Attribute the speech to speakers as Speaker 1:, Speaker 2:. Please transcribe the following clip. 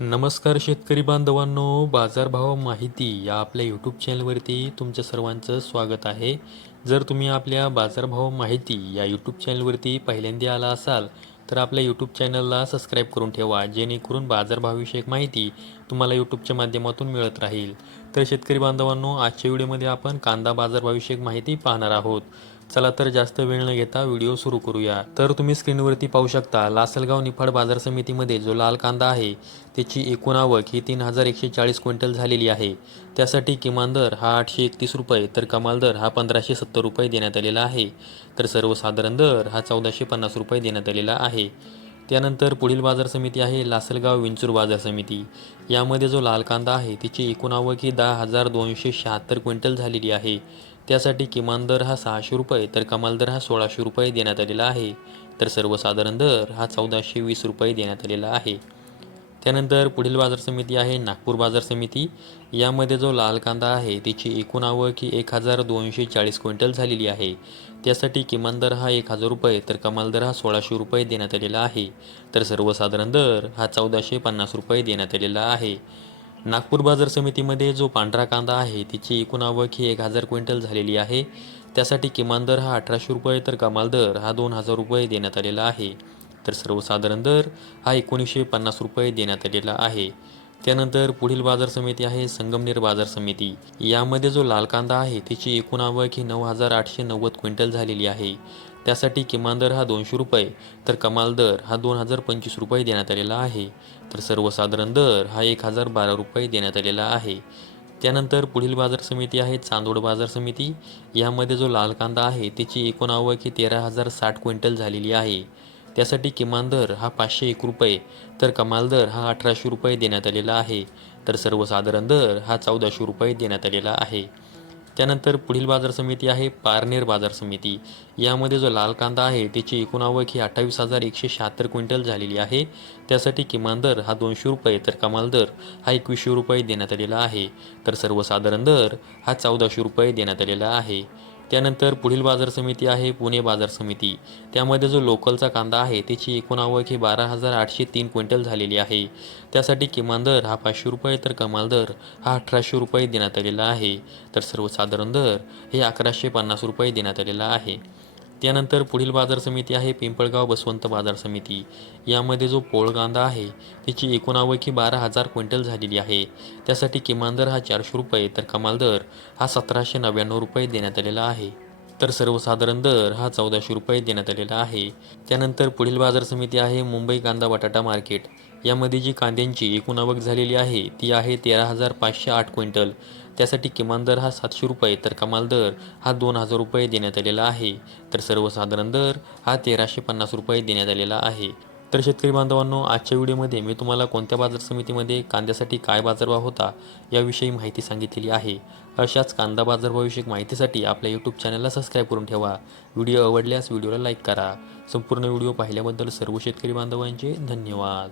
Speaker 1: नमस्कार शेतकरी बांधवांनो बाजारभाव माहिती या आपल्या यूट्यूब चॅनलवरती तुमच्या सर्वांचं स्वागत आहे. जर तुम्ही आपल्या बाजारभाव माहिती या यूट्यूब चॅनलवरती पहिल्यांदा आला असाल तर आपल्या यूट्यूब चॅनलला सबस्क्राईब करून ठेवा जेणेकरून बाजारभावविषयक माहिती तुम्हाला यूट्यूबच्या माध्यमातून मिळत राहील. तर शेतकरी बांधवांनो आजच्या व्हिडिओमध्ये आपण कांदा बाजारभावविषयक माहिती पाहणार आहोत. चला तर जास्त वेळ न घेता व्हिडिओ सुरू करूया. तर तुम्ही स्क्रीनवरती पाहू शकता लासलगाव निफाड बाजार समितीमध्ये जो लाल कांदा आहे त्याची एकूण आवक ही तीन हजार एकशे चाळीस क्विंटल झालेली आहे. त्यासाठी किमान दर हा आठशे एकतीस रुपये तर कमाल दर हा पंधराशे सत्तर रुपये देण्यात आलेला आहे. तर सर्वसाधारण दर हा चौदाशे पन्नास रुपये देण्यात आलेला आहे. त्यानंतर पुढील बाजार समिती आहे लासलगाव विंचूर बाजार समिती. यामध्ये जो लाल कांदा आहे तिची एकूण आवक ही दहा हजार दोनशे शहात्तर क्विंटल झालेली आहे. त्यासाठी किमान दर हा सहाशे रुपये तर कमाल दर हा सोळाशे रुपये देण्यात आलेला आहे. तर सर्वसाधारण दर हा चौदाशे वीस रुपये देण्यात आलेला आहे. त्यानंतर पुढील बाजार समिती आहे नागपूर बाजार समिती. यामध्ये जो लाल कांदा आहे तिची एकूण आवक ही एक हजार दोनशे चाळीस क्विंटल झालेली आहे. त्यासाठी किमान दर हा एक हजार रुपये तर कमाल दर हा सोळाशे रुपये देण्यात आलेला आहे. तर सर्वसाधारण दर हा चौदाशे पन्नास रुपये देण्यात आलेला आहे. नागपूर बाजार समितीमध्ये जो पांढरा कांदा आहे तिची एकूण आवक ही एक हजार क्विंटल झालेली आहे. त्यासाठी किमान दर हा अठराशे रुपये तर कमाल दर हा दोन हजार रुपये देण्यात आलेला आहे. तर सर्वसाधारण दर हा एकोणीसशे पन्नास रुपये देण्यात आलेला आहे. त्यानंतर पुढील बाजार समिती आहे संगमनेर बाजार समिती. यामध्ये जो लाल कांदा आहे तिची एकूण आवक ही नऊ हजार आठशे नव्वद क्विंटल झालेली आहे. त्यासाठी किमान दर हा दोनशे रुपये तर कमाल दर हा दोन हजार पंचवीस रुपये देण्यात आलेला आहे. तर सर्वसाधारण दर हा एक हजार बारा रुपये देण्यात आलेला आहे. त्यानंतर पुढील बाजार समिती आहे चांदोड बाजार समिती. यामध्ये जो लाल कांदा आहे त्याची एकूण आवक ही तेरा हजार साठ क्विंटल झालेली आहे. त्यासाठी किमान दर हा पाचशे एक रुपये तर कमाल दर हा अठराशे रुपये देण्यात आलेला आहे. तर सर्वसाधारण दर हा चौदाशे रुपये देण्यात आलेला आहे. त्यानंतर पुढील बाजार समिती आहे पारनेर बाजार समिती. यामध्ये जो लाल कांदा आहे त्याची एकूण आवक ही अठ्ठावीस हजार एकशे शहात्तर क्विंटल झालेली आहे. त्यासाठी किमान दर हा दोनशे रुपये तर कमाल दर हा एकवीसशे रुपये देण्यात आलेला आहे. तर सर्वसाधारण दर हा चौदाशे रुपये देण्यात आलेला आहे. त्यानंतर पुढील बाजार समिती आहे पुणे बाजार समिती. त्यामध्ये जो लोकलचा कांदा आहे त्याची एकूण आवक ही बारा हजार आठशे तीन क्विंटल झालेली आहे. त्यासाठी किमान दर हा पाचशे रुपये तर कमाल दर हा अठराशे रुपये देण्यात आलेला आहे. तर सर्वसाधारण दर हे अकराशे पन्नास रुपये देण्यात आलेला आहे. त्यानंतर पुढील बाजार समिती आहे पिंपळगाव बसवंत बाजार समिती. यामध्ये जो पोळगांदा आहे त्याची एकूण बारा हजार क्विंटल झालेली आहे. त्यासाठी किमान दर हा चारशे रुपये तर कमाल दर हा सतराशे नव्याण्णव रुपये देण्यात आलेला आहे. तर सर्वसाधारण दर हा चौदाशे रुपये देण्यात आलेला आहे. त्यानंतर पुढील बाजार समिती आहे मुंबई कांदा बटाटा मार्केट. यामध्ये जी कांद्यांची एकूण आवक झालेली आहे ती आहे तेरा हजार पाचशे आठ क्विंटल. त्यासाठी किमान दर हा सातशे रुपये तर कमाल दर हा दोन हजार रुपये देण्यात आलेला आहे. तर सर्वसाधारण दर हा तेराशे पन्नास रुपये देण्यात आलेला आहे. तर शेतकरी बांधवांनो आजच्या व्हिडिओमध्ये मी तुम्हाला कोणत्या बाजार समितीमध्ये कांद्यासाठी काय बाजारभाव होता याविषयी माहिती सांगितलेली आहे. अशाच कांदा बाजारभावविषयक माहितीसाठी आपल्या यूट्यूब चॅनलला सबस्क्राईब करून ठेवा. व्हिडिओ आवडल्यास व्हिडिओला लाईक करा. संपूर्ण व्हिडिओ पाहिल्याबद्दल सर्व शेतकरी बांधवांचे धन्यवाद.